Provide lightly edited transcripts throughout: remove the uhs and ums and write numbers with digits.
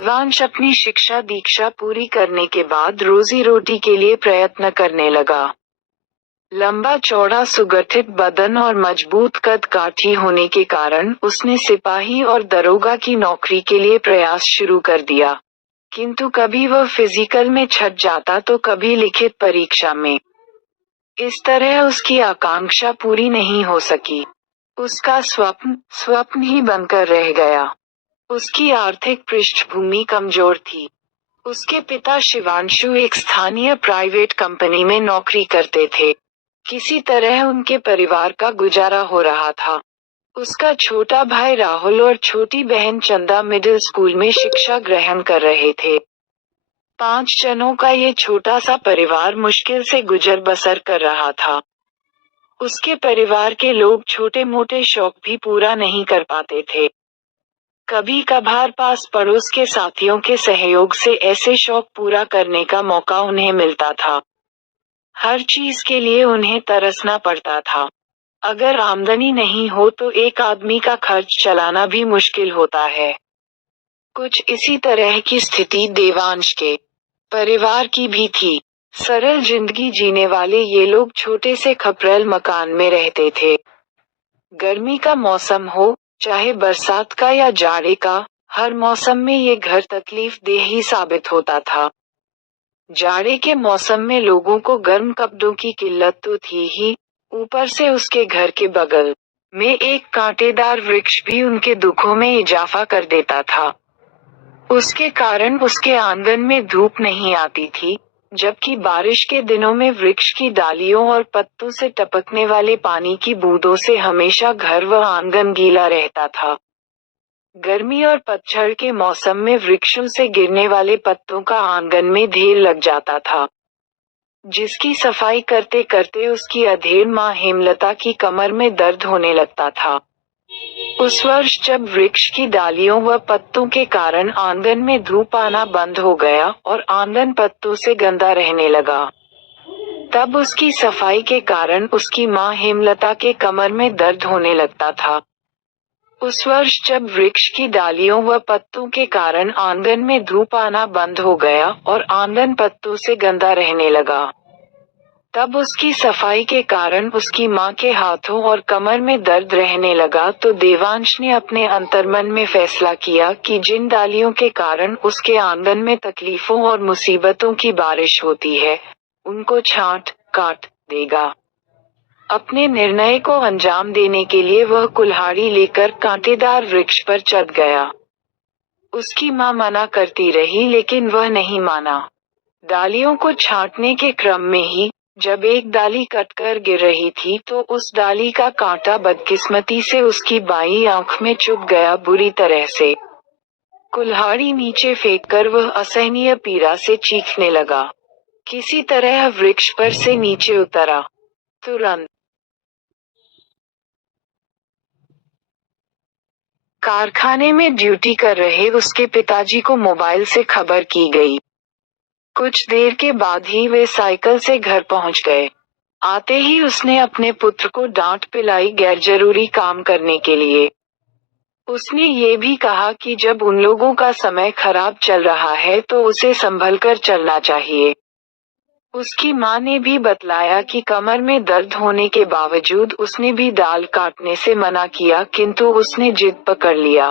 देवांश अपनी शिक्षा दीक्षा पूरी करने के बाद रोजी रोटी के लिए प्रयत्न करने लगा। लंबा चौड़ा सुगठित बदन और मजबूत कद काठी होने के कारण उसने सिपाही और दरोगा की नौकरी के लिए प्रयास शुरू कर दिया, किंतु कभी वह फिजिकल में छट जाता तो कभी लिखित परीक्षा में। इस तरह उसकी आकांक्षा पूरी नहीं हो सकी। उसका स्वप्न ही बनकर रह गया। उसकी आर्थिक पृष्ठभूमि कमजोर थी। उसके पिता शिवांशु एक स्थानीय प्राइवेट कंपनी में नौकरी करते थे। किसी तरह उनके परिवार का गुजारा हो रहा था। उसका छोटा भाई राहुल और छोटी बहन चंदा मिडिल स्कूल में शिक्षा ग्रहण कर रहे थे। 5 जनों का ये छोटा सा परिवार मुश्किल से गुजर बसर कर रहा था। उसके परिवार के लोग छोटे मोटे शौक भी पूरा नहीं कर पाते थे। कभी कभार पास पड़ोस के साथियों के सहयोग से ऐसे शौक पूरा करने का मौका उन्हें मिलता था। हर चीज के लिए उन्हें तरसना पड़ता था। अगर आमदनी नहीं हो तो एक आदमी का खर्च चलाना भी मुश्किल होता है। कुछ इसी तरह की स्थिति देवांश के परिवार की भी थी। सरल जिंदगी जीने वाले ये लोग छोटे से खपरेल मकान में रहते थे। गर्मी का मौसम हो, चाहे बरसात का या जाड़े का, हर मौसम में ये घर तकलीफ देह ही साबित होता था। जाड़े के मौसम में लोगों को गर्म कपड़ों की किल्लत तो थी ही, ऊपर से उसके घर के बगल में एक कांटेदार वृक्ष भी उनके दुखों में इजाफा कर देता था। उसके कारण उसके आंगन में धूप नहीं आती थी, जबकि बारिश के दिनों में वृक्ष की डालियों और पत्तों से टपकने वाले पानी की बूंदों से हमेशा घर व आंगन गीला रहता था। गर्मी और पतझड़ के मौसम में वृक्षों से गिरने वाले पत्तों का आंगन में ढेर लग जाता था, जिसकी सफाई करते करते उसकी अधेड़ माँ हेमलता की कमर में दर्द होने लगता था। उस वर्ष जब वृक्ष की डालियों व पत्तों के कारण आंगन में धूप आना बंद हो गया और आंगन पत्तों से गंदा रहने लगा, तब उसकी सफाई के कारण उसकी माँ हेमलता के कमर में दर्द होने लगता था। उस वर्ष जब वृक्ष की डालियों व पत्तों के कारण आंगन में धूप आना बंद हो गया और आंगन पत्तों से गंदा रहने लगा, तब उसकी सफाई के कारण उसकी माँ के हाथों और कमर में दर्द रहने लगा। तो देवांश ने अपने अंतर्मन में फैसला किया कि जिन डालियों के कारण उसके आंगन में तकलीफों और मुसीबतों की बारिश होती है, उनको छांट काट देगा। अपने निर्णय को अंजाम देने के लिए वह कुल्हाड़ी लेकर कांटेदार वृक्ष पर चढ़ गया। उसकी माँ मना करती रही लेकिन वह नहीं माना। डालियों को छांटने के क्रम में ही जब एक डाली कटकर गिर रही थी तो उस डाली का कांटा बदकिस्मती से उसकी बाईं आंख में चुभ गया बुरी तरह से। कुल्हाड़ी नीचे फेंककर वह असहनीय पीड़ा से चीखने लगा। किसी तरह वृक्ष पर से नीचे उतरा। तुरंत कारखाने में ड्यूटी कर रहे उसके पिताजी को मोबाइल से खबर की गई। कुछ देर के बाद ही वे साइकिल से घर पहुंच गए। आते ही उसने अपने पुत्र को डांट पिलाई गैर जरूरी काम करने के लिए। उसने ये भी कहा कि जब उन लोगों का समय खराब चल रहा है तो उसे संभलकर चलना चाहिए। उसकी माँ ने भी बतलाया कि कमर में दर्द होने के बावजूद उसने भी डाल काटने से मना किया, किंतु उसने जिद पकड़ लिया।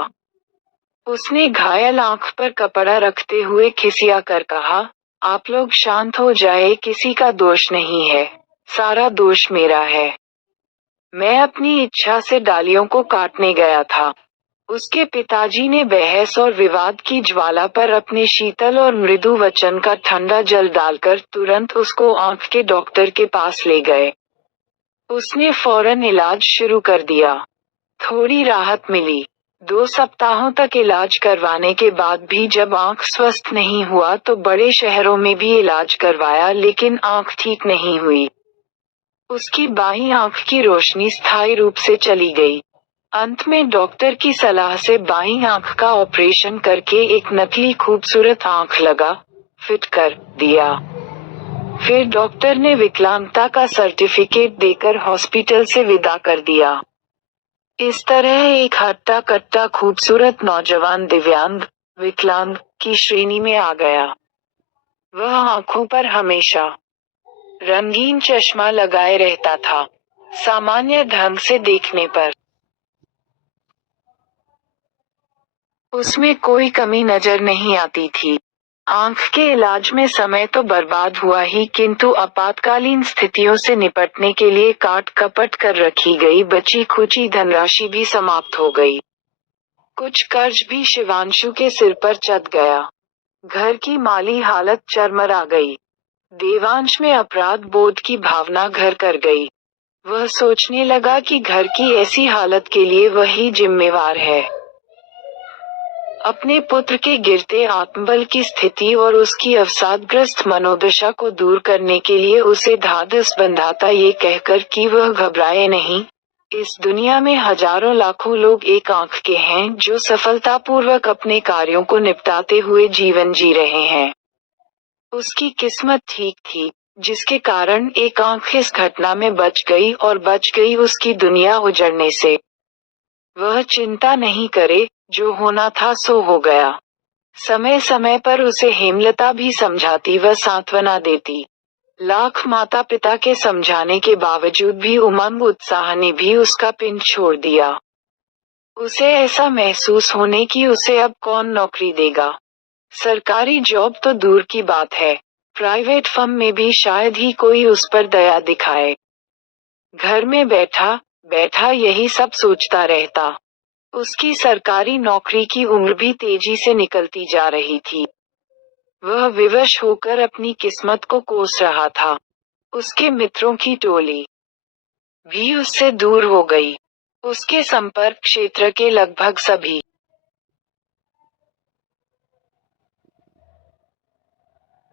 उसने घायल आंख पर कपड़ा रखते हुए खिसिया कर कहा, आप लोग शांत हो जाए, किसी का दोष नहीं है, सारा दोष मेरा है। मैं अपनी इच्छा से डालियों को काटने गया था। उसके पिताजी ने बहस और विवाद की ज्वाला पर अपने शीतल और मृदु वचन का ठंडा जल डालकर तुरंत उसको आंख के डॉक्टर के पास ले गए। उसने फौरन इलाज शुरू कर दिया। थोड़ी राहत मिली। 2 सप्ताहों तक इलाज करवाने के बाद भी जब आंख स्वस्थ नहीं हुआ तो बड़े शहरों में भी इलाज करवाया, लेकिन आंख ठीक नहीं हुई। उसकी बाईं आंख की रोशनी स्थायी रूप से चली गई। अंत में डॉक्टर की सलाह से बाईं आंख का ऑपरेशन करके एक नकली खूबसूरत आंख फिट कर दिया। फिर डॉक्टर ने विकलांगता का सर्टिफिकेट देकर हॉस्पिटल से विदा कर दिया। इस तरह एक हट्टा कट्टा खूबसूरत नौजवान दिव्यांग, विकलांग, की श्रेणी में आ गया। वह आंखों पर हमेशा रंगीन चश्मा लगाए रहता था। सामान्य ढंग से देखने पर उसमें कोई कमी नजर नहीं आती थी। आंख के इलाज में समय तो बर्बाद हुआ ही, किंतु आपातकालीन स्थितियों से निपटने के लिए काट कपट कर रखी गई बची खुची धनराशि भी समाप्त हो गई। कुछ कर्ज भी शिवांशु के सिर पर चढ़ गया। घर की माली हालत चरमरा गई। देवांश में अपराध बोध की भावना घर कर गई। वह सोचने लगा कि घर की ऐसी हालत के लिए वही जिम्मेवार है। अपने पुत्र के गिरते आत्मबल की स्थिति और उसकी अवसादग्रस्त मनोदशा को दूर करने के लिए उसे ढाढ़स बंधाता ये कहकर कि वह घबराए नहीं। इस दुनिया में हजारों लाखों लोग एक आंख के हैं जो सफलतापूर्वक अपने कार्यों को निपटाते हुए जीवन जी रहे हैं। उसकी किस्मत ठीक थी, जिसके कारण एक आंख इस घटना में बच गई और बच गई उसकी दुनिया उजड़ने से। वह चिंता नहीं करे, जो होना था सो हो गया। समय समय पर उसे हेमलता भी समझाती व सांत्वना देती। लाख माता पिता के समझाने के बावजूद भी उमंग उत्साह ने भी उसका पिंड छोड़ दिया। उसे ऐसा महसूस होने कि उसे अब कौन नौकरी देगा। सरकारी जॉब तो दूर की बात है, प्राइवेट फर्म में भी शायद ही कोई उस पर दया दिखाए। घर में बैठा बैठा यही सब सोचता रहता। उसकी सरकारी नौकरी की उम्र भी तेजी से निकलती जा रही थी। वह विवश होकर अपनी किस्मत को कोस रहा था। उसके मित्रों की टोली भी उससे दूर हो गई। उसके संपर्क क्षेत्र के लगभग सभी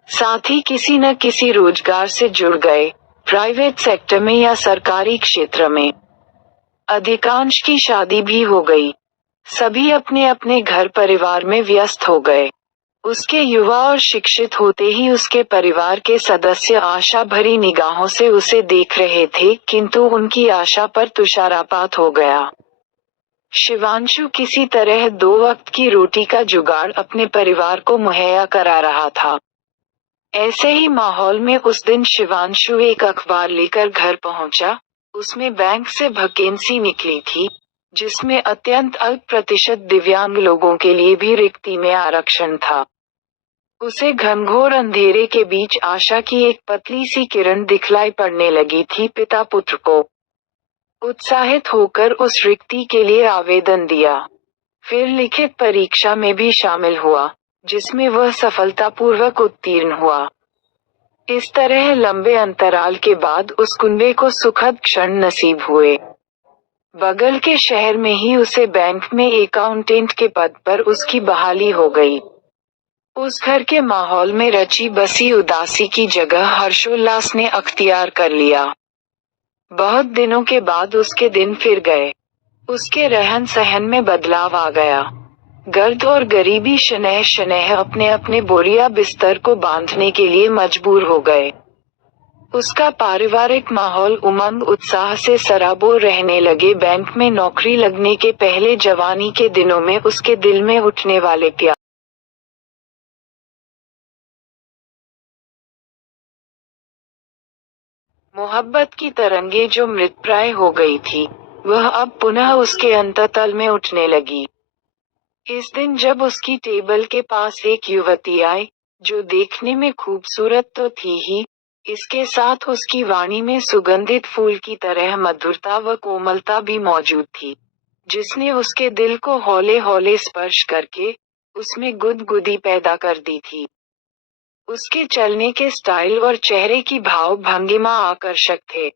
साथी किसी न किसी रोजगार से जुड़ गए, प्राइवेट सेक्टर में या सरकारी क्षेत्र में। अधिकांश की शादी भी हो गई। सभी अपने अपने घर परिवार में व्यस्त हो गए। उसके युवा और शिक्षित होते ही उसके परिवार के सदस्य आशा भरी निगाहों से उसे देख रहे थे, किंतु उनकी आशा पर तुषारपात हो गया। शिवांशु किसी तरह 2 वक्त की रोटी का जुगाड़ अपने परिवार को मुहैया करा रहा था। ऐसे ही माहौल में उस दिन शिवांशु एक अखबार लेकर घर पहुंचा। उसमें बैंक से वैकेंसी निकली थी, जिसमें अत्यंत अल्प प्रतिशत दिव्यांग लोगों के लिए भी रिक्ति में आरक्षण था। उसे घनघोर अंधेरे के बीच आशा की एक पतली सी किरण दिखलाई पड़ने लगी थी। पिता पुत्र को उत्साहित होकर उस रिक्ति के लिए आवेदन दिया। फिर लिखित परीक्षा में भी शामिल हुआ, जिसमें वह सफलतापूर्वक उत्तीर्ण हुआ। इस तरह लंबे अंतराल के बाद उस कुंबे को सुखद क्षण नसीब हुए। बगल के शहर में ही उसे बैंक में अकाउंटेंट के पद पर उसकी बहाली हो गई। उस घर के माहौल में रची बसी उदासी की जगह हर्षोल्लास ने अख्तियार कर लिया। बहुत दिनों के बाद उसके दिन फिर गए। उसके रहन सहन में बदलाव आ गया। गर्द और गरीबी शनैः शनैः अपने अपने बोरिया बिस्तर को बांधने के लिए मजबूर हो गए। उसका पारिवारिक माहौल उमंग उत्साह से सराबोर रहने लगे। बैंक में नौकरी लगने के पहले जवानी के दिनों में उसके दिल में उठने वाले प्यार, मोहब्बत की तरंगे जो मृतप्राय हो गई थी, वह अब पुनः उसके अंतःतल में उठने लगी। इस दिन जब उसकी टेबल के पास एक युवती आई, जो देखने में खूबसूरत तो थी ही, इसके साथ उसकी वाणी में सुगंधित फूल की तरह मधुरता व कोमलता भी मौजूद थी, जिसने उसके दिल को हौले हौले स्पर्श करके उसमें गुदगुदी पैदा कर दी थी। उसके चलने के स्टाइल और चेहरे की भाव भंगिमा आकर्षक थे।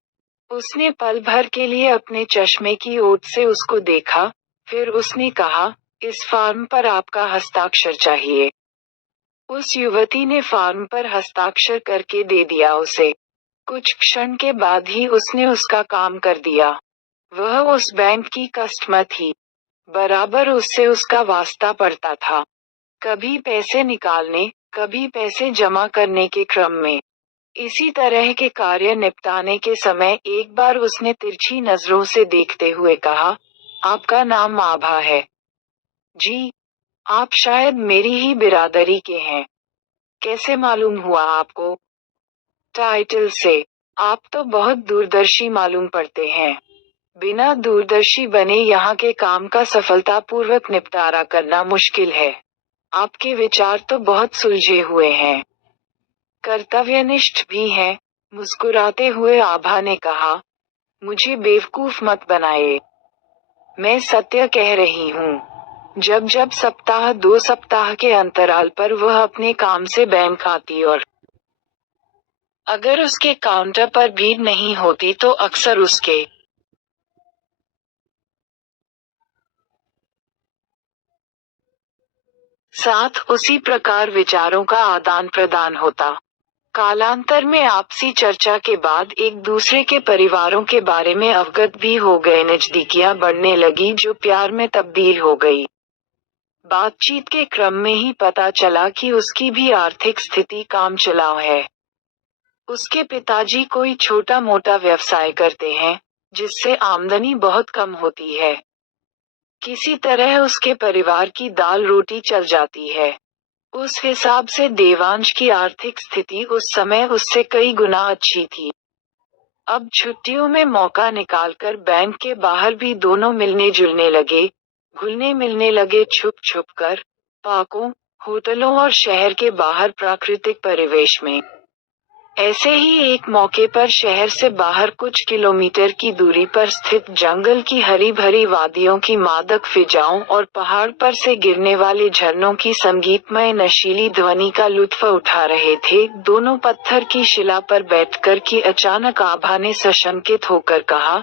उसने पल भर के लिए अपने चश्मे की ओट से उसको देखा, फिर उसने कहा, इस फॉर्म पर आपका हस्ताक्षर चाहिए। उस युवती ने फॉर्म पर हस्ताक्षर करके दे दिया उसे। कुछ क्षण के बाद ही उसने उसका काम कर दिया। वह उस बैंक की कस्टमर थी। बराबर उससे उसका वास्ता पड़ता था। कभी पैसे निकालने, कभी पैसे जमा करने के क्रम में। इसी तरह के कार्य निपटाने के समय एक बार उसने तिरछी नजरों से देखते हुए कहा, आपका नाम आभा है? जी, आप शायद मेरी ही बिरादरी के हैं। कैसे मालूम हुआ आपको? टाइटल से। आप तो बहुत दूरदर्शी मालूम पड़ते हैं। बिना दूरदर्शी बने यहाँ के काम का सफलतापूर्वक निपटारा करना मुश्किल है। आपके विचार तो बहुत सुलझे हुए हैं। कर्तव्यनिष्ठ भी हैं, मुस्कुराते हुए आभा ने कहा। मुझे बेवकूफ मत बनाए। मैं सत्य कह रही हूँ। जब जब सप्ताह 2 सप्ताह के अंतराल पर वह अपने काम से बैंक आती और अगर उसके काउंटर पर भीड़ नहीं होती तो अक्सर उसके साथ उसी प्रकार विचारों का आदान प्रदान होता। कालांतर में आपसी चर्चा के बाद एक दूसरे के परिवारों के बारे में अवगत भी हो गए। नजदीकियां बढ़ने लगी जो प्यार में तब्दील हो गई। बातचीत के क्रम में ही पता चला कि उसकी भी आर्थिक स्थिति काम चलाऊ है। उसके पिताजी कोई छोटा मोटा व्यवसाय करते हैं, जिससे आमदनी बहुत कम होती है। किसी तरह उसके परिवार की दाल रोटी चल जाती है। उस हिसाब से देवांश की आर्थिक स्थिति उस समय उससे कई गुना अच्छी थी। अब छुट्टियों में मौका निकालकर बैंक के बाहर भी दोनों मिलने जुलने लगे, घुलने मिलने लगे छुप छुप कर, पार्कों, होटलों और शहर के बाहर प्राकृतिक परिवेश में। ऐसे ही एक मौके पर शहर से बाहर कुछ किलोमीटर की दूरी पर स्थित जंगल की हरी भरी वादियों की मादक फिजाओं और पहाड़ पर से गिरने वाले झरनों की संगीतमय नशीली ध्वनि का लुत्फ उठा रहे थे। दोनों पत्थर की शिला पर बैठकर कि अचानक आभा ने सशंकित होकर कहा,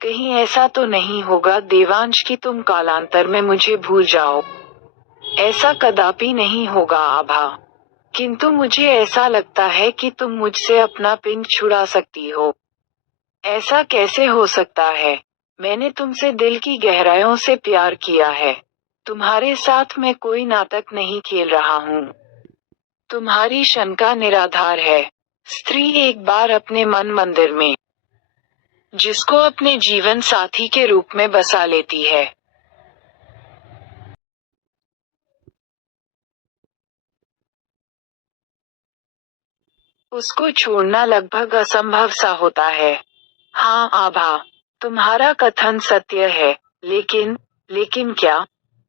कहीं ऐसा तो नहीं होगा देवांश कि तुम कालांतर में मुझे भूल जाओ? ऐसा कदापि नहीं होगा आभा। किंतु मुझे ऐसा लगता है कि तुम मुझसे अपना पिंड छुड़ा सकती हो। ऐसा कैसे हो सकता है? मैंने तुमसे दिल की गहराइयों से प्यार किया है। तुम्हारे साथ मैं कोई नाटक नहीं खेल रहा हूँ। तुम्हारी शंका निराधार है। स्त्री एक बार अपने मन मंदिर में जिसको अपने जीवन साथी के रूप में बसा लेती है, उसको छोड़ना लगभग असंभव सा होता है। हाँ आभा, तुम्हारा कथन सत्य है, लेकिन क्या?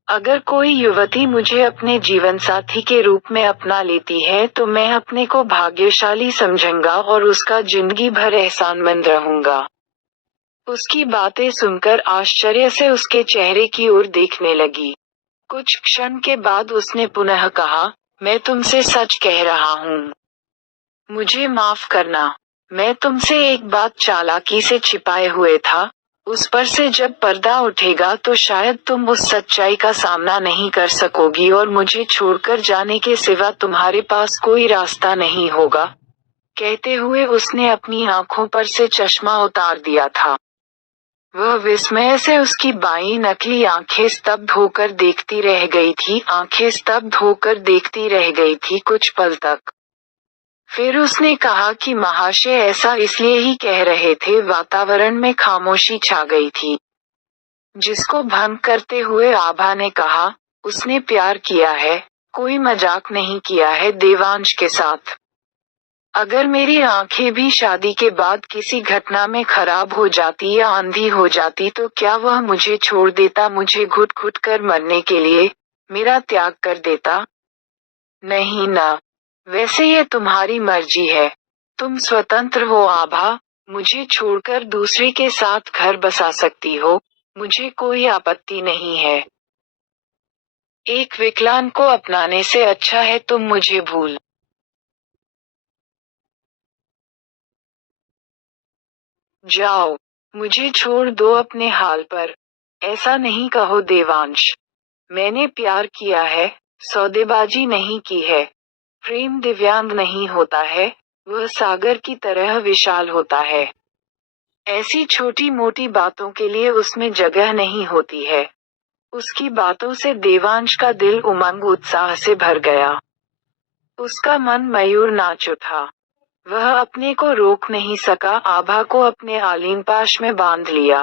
अगर कोई युवती मुझे अपने जीवन साथी के रूप में अपना लेती है तो मैं अपने को भाग्यशाली समझूंगा और उसका जिंदगी भर एहसानमंद रहूंगा। उसकी बातें सुनकर आश्चर्य से उसके चेहरे की ओर देखने लगी। कुछ क्षण के बाद उसने पुनः कहा, मैं तुमसे सच कह रहा हूँ। मुझे माफ करना। मैं तुमसे एक बात चालाकी से छिपाए हुए था। उस पर से जब पर्दा उठेगा तो शायद तुम उस सच्चाई का सामना नहीं कर सकोगी और मुझे छोड़कर जाने के सिवा तुम्हारे पास कोई रास्ता नहीं होगा। कहते हुए उसने अपनी आंखों पर से चश्मा उतार दिया था। वह विस्मय से उसकी बाईं नकली आंखें स्तब्ध होकर देखती रह गई थी। आंखें स्तब्ध होकर देखती रह गई थी कुछ पल तक। फिर उसने कहा कि महाशय ऐसा इसलिए ही कह रहे थे। वातावरण में खामोशी छा गई थी, जिसको भंग करते हुए आभा ने कहा, उसने प्यार किया है, कोई मजाक नहीं किया है देवांश के साथ। अगर मेरी आंखें भी शादी के बाद किसी घटना में खराब हो जाती या अंधी हो जाती तो क्या वह मुझे छोड़ देता, मुझे घुट घुट कर मरने के लिए, मेरा त्याग कर देता? नहीं ना। वैसे ये तुम्हारी मर्जी है। तुम स्वतंत्र हो आभा, मुझे छोड़कर दूसरे के साथ घर बसा सकती हो, मुझे कोई आपत्ति नहीं है। एक विकलांग को अपनाने से अच्छा है तुम मुझे भूल जाओ। मुझे छोड़ दो अपने हाल पर। ऐसा नहीं कहो देवांश। मैंने प्यार किया है, सौदेबाजी नहीं की है। प्रेम दिव्यांग नहीं होता है, वह सागर की तरह विशाल होता है। ऐसी छोटी मोटी बातों के लिए उसमें जगह नहीं होती है। उसकी बातों से देवांश का दिल उमंग उत्साह से भर गया। उसका मन मयूर नाच उठा। वह अपने को रोक नहीं सका, आभा को अपने आलीन पाश में बांध लिया।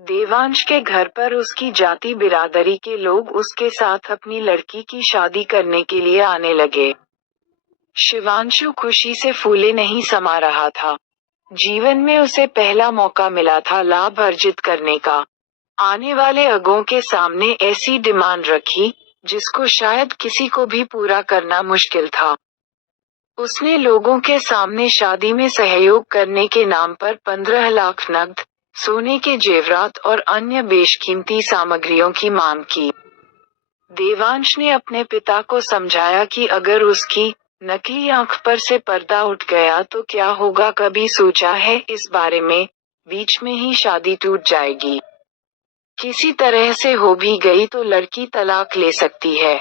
देवांश के घर पर उसकी जाति बिरादरी के लोग उसके साथ अपनी लड़की की शादी करने के लिए आने लगे। शिवांशु खुशी से फूले नहीं समा रहा था। जीवन में उसे पहला मौका मिला था लाभ अर्जित करने का। आने वाले अगों के सामने ऐसी डिमांड रखी, जिसको शायद किसी को भी पूरा करना मुश्किल था। उसने लोगों के सामने शादी में सहयोग करने के नाम पर 15 लाख नकद, सोने के जेवरात और अन्य बेशकीमती सामग्रियों की मांग की। देवांश ने अपने पिता को समझाया कि अगर उसकी नकली आंख पर से पर्दा उठ गया तो क्या होगा, कभी सोचा है इस बारे में? बीच में ही शादी टूट जाएगी। किसी तरह से हो भी गई तो लड़की तलाक ले सकती है।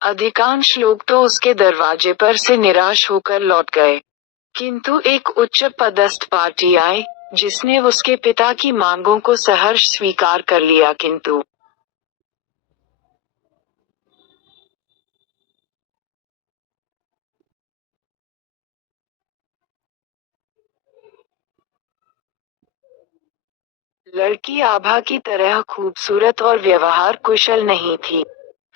अधिकांश लोग तो उसके दरवाजे पर से निराश होकर लौट गए। किंतु एक उच्च पदस्थ पार्टी आई, जिसने उसके पिता की मांगों को सहर्ष स्वीकार कर लिया। किंतु लड़की आभा की तरह खूबसूरत और व्यवहार कुशल नहीं थी।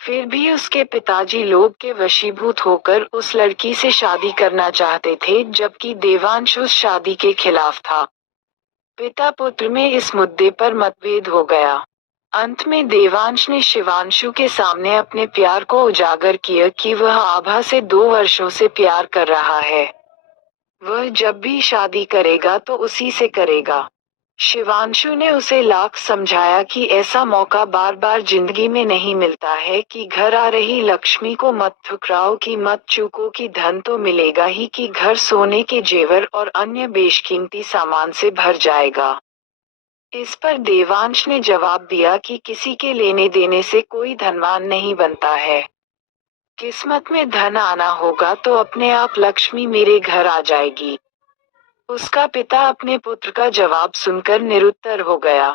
फिर भी उसके पिताजी लोभ के वशीभूत होकर उस लड़की से शादी करना चाहते थे, जबकि देवांश उस शादी के खिलाफ था। पिता पुत्र में इस मुद्दे पर मतभेद हो गया। अंत में देवांश ने शिवांशु के सामने अपने प्यार को उजागर किया कि वह आभा से 2 वर्षों से प्यार कर रहा है। वह जब भी शादी करेगा तो उसी से करेगा। शिवांशु ने उसे लाख समझाया कि ऐसा मौका बार बार जिंदगी में नहीं मिलता है, कि घर आ रही लक्ष्मी को मत ठुकराओ, कि मत चूको, कि धन तो मिलेगा ही, कि घर सोने के जेवर और अन्य बेशकीमती सामान से भर जाएगा। इस पर देवांश ने जवाब दिया कि किसी के लेने देने से कोई धनवान नहीं बनता है। किस्मत में धन आना होगा तो अपने आप लक्ष्मी मेरे घर आ जाएगी। उसका पिता अपने पुत्र का जवाब सुनकर निरुत्तर हो गया।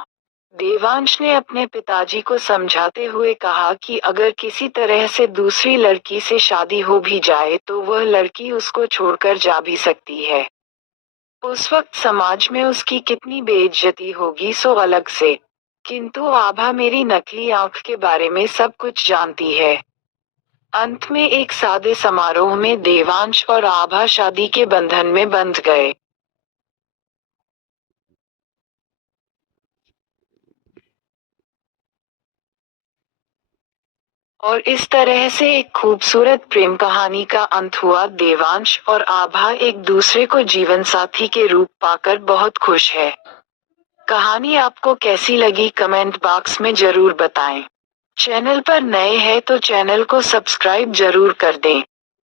देवांश ने अपने पिताजी को समझाते हुए कहा कि अगर किसी तरह से दूसरी लड़की से शादी हो भी जाए तो वह लड़की उसको छोड़कर जा भी सकती है। उस वक्त समाज में उसकी कितनी बेइज्जती होगी सो अलग से। किंतु आभा मेरी नकली आंख के बारे में सब कुछ जानती है। अंत में एक सादे समारोह में देवांश और आभा शादी के बंधन में बंध गए। और इस तरह से एक खूबसूरत प्रेम कहानी का अंत हुआ। देवांश और आभा एक दूसरे को जीवन साथी के रूप पाकर बहुत खुश है। कहानी आपको कैसी लगी कमेंट बॉक्स में जरूर बताएं। चैनल पर नए हैं तो चैनल को सब्सक्राइब जरूर कर दें।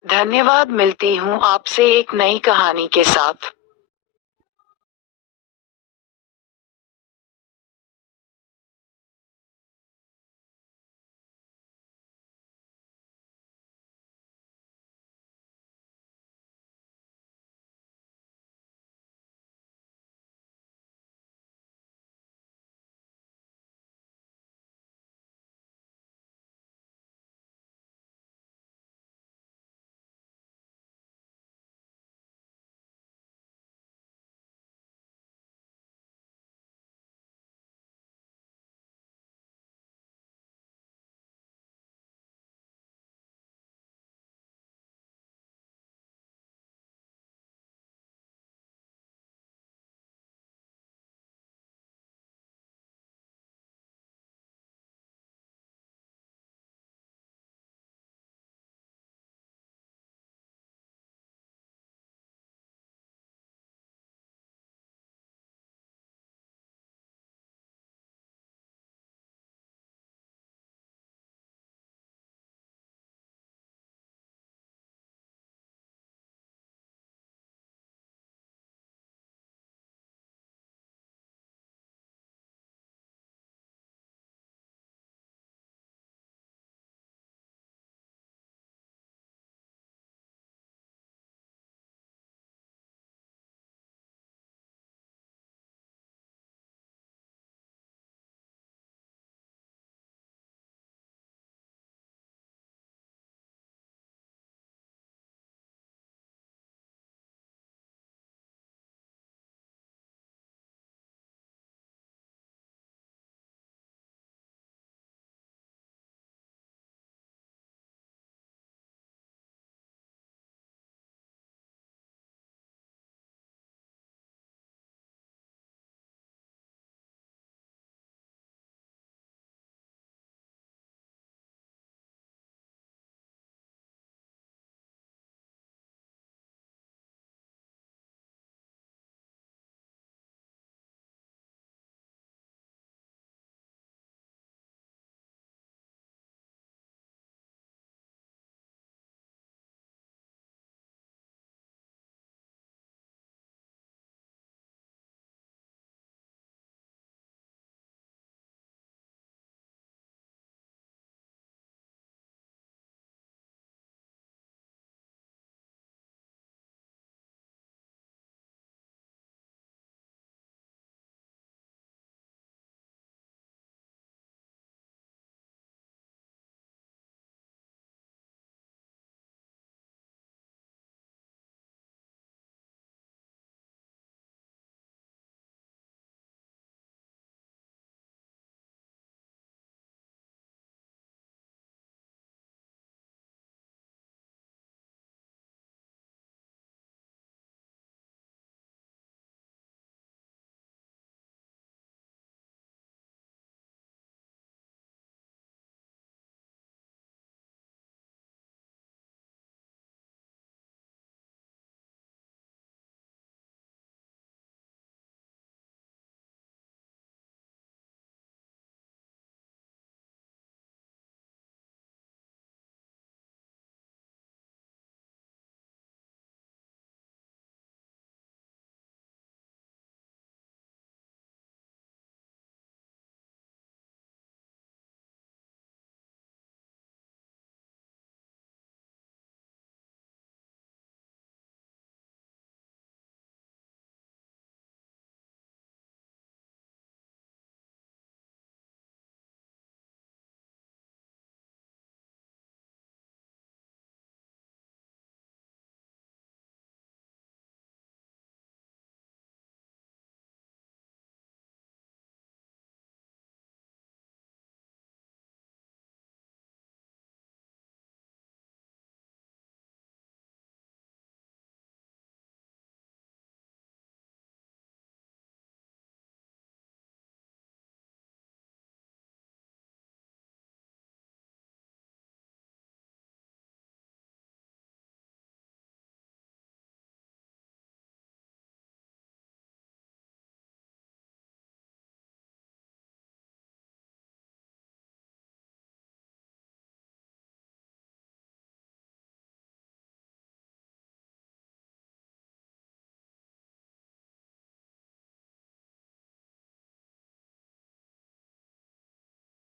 धन्यवाद। मिलती हूँ आपसे एक नई कहानी के साथ।